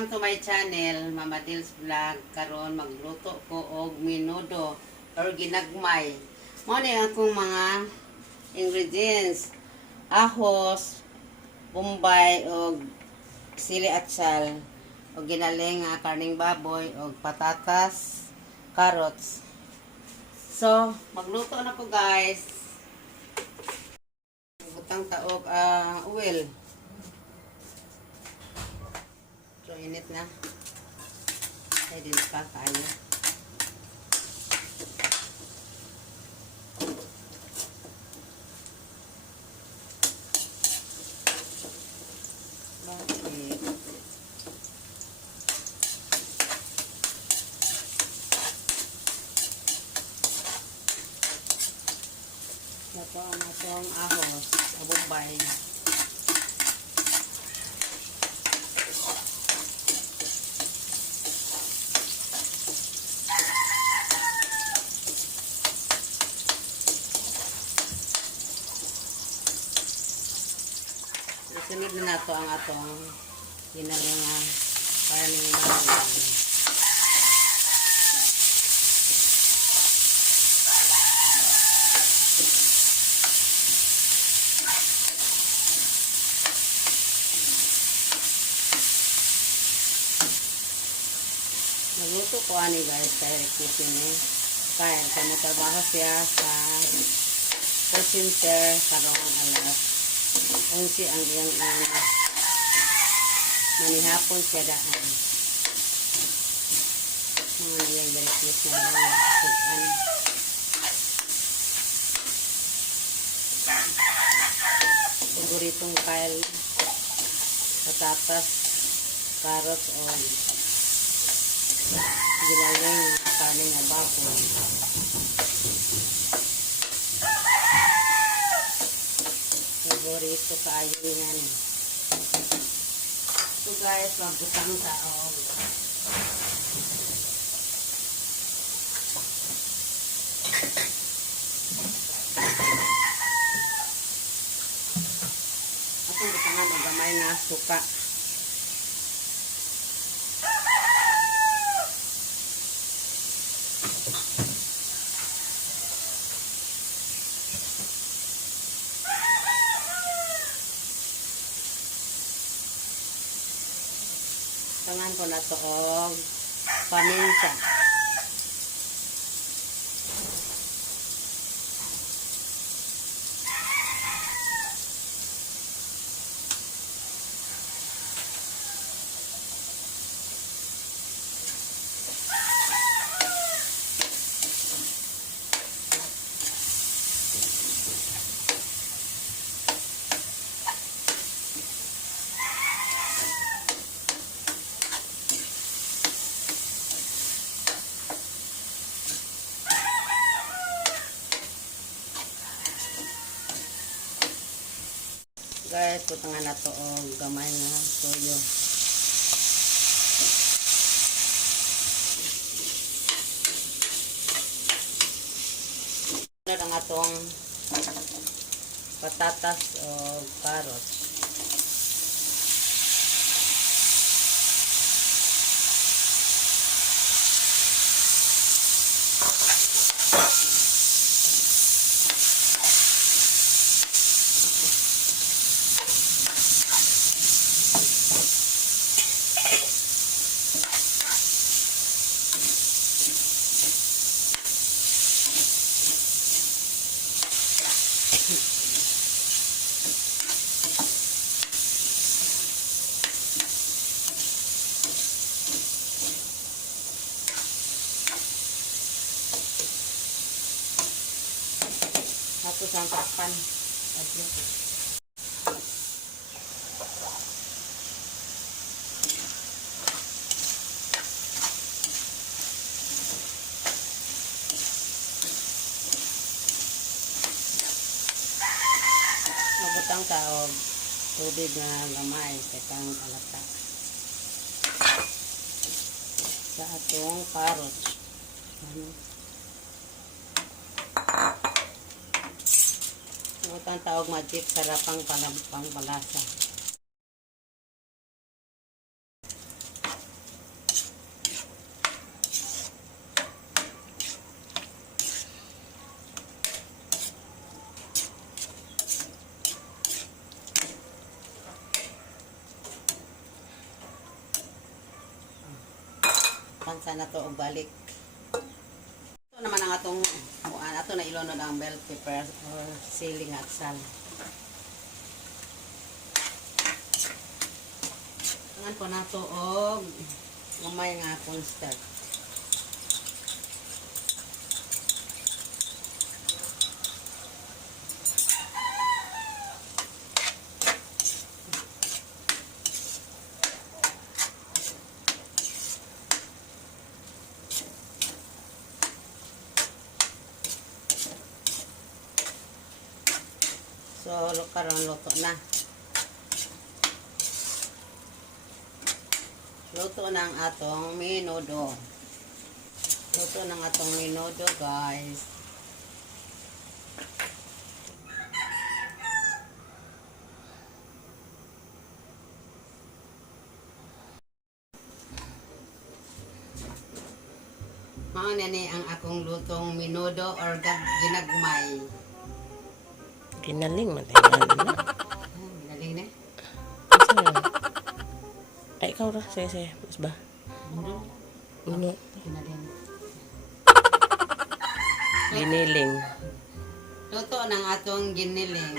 Welcome to my channel, Mama Dils Vlog. Karon magluto ko og menudo or ginagmay. Mo ni akong mga ingredients: ahos, bombay og sili at sal, og ginaling nga karning baboy og patatas, carrots. So, magluto na ko guys. Butang taog oil. So, init na. Ay, din pa kayo. Bakit? Ito ang atong ahos, abombay. Sunod na nato ang atong ginalingan karning baboy. Nagluto ko ani guys kay requestin eh. Kaya trabaho siya sa call center karong alas 11 ang iyang manihapon siya daan. Mga iyang request na lang tugan. Paboritong kyle, patatas, carrots o ginaling karne nga baboy. Favorito kaayo yan. So guys, magbutang taog. Atong butangan ang gamay nga suka. Tangan ko na to og paminsa. Guys, putangan na to og gamay nga toyo. Ano ang atong patatas o carrots. Tapos ang takpan. Mabutang taog tubig na gamay kang kalata sa atong carrots. Ang tawag magic sarapang pangbalasa. sana to og balik. Ito naman ang atong buan. Ato na ilunod ang bell pepper or siling atsal. Tangan po na to og gamay nga cornstarch. So, karon luto na. Luto na ang atong menudo. Luto na ang atong menudo, guys. Mao na ni ang akong lutong menudo or ginagmay. Ginaling man tayo na. Galing na. Ay, ikaw ra. Sige. Mas ba? Ano? Ginaling. Giniling. Luto ng atong giniling.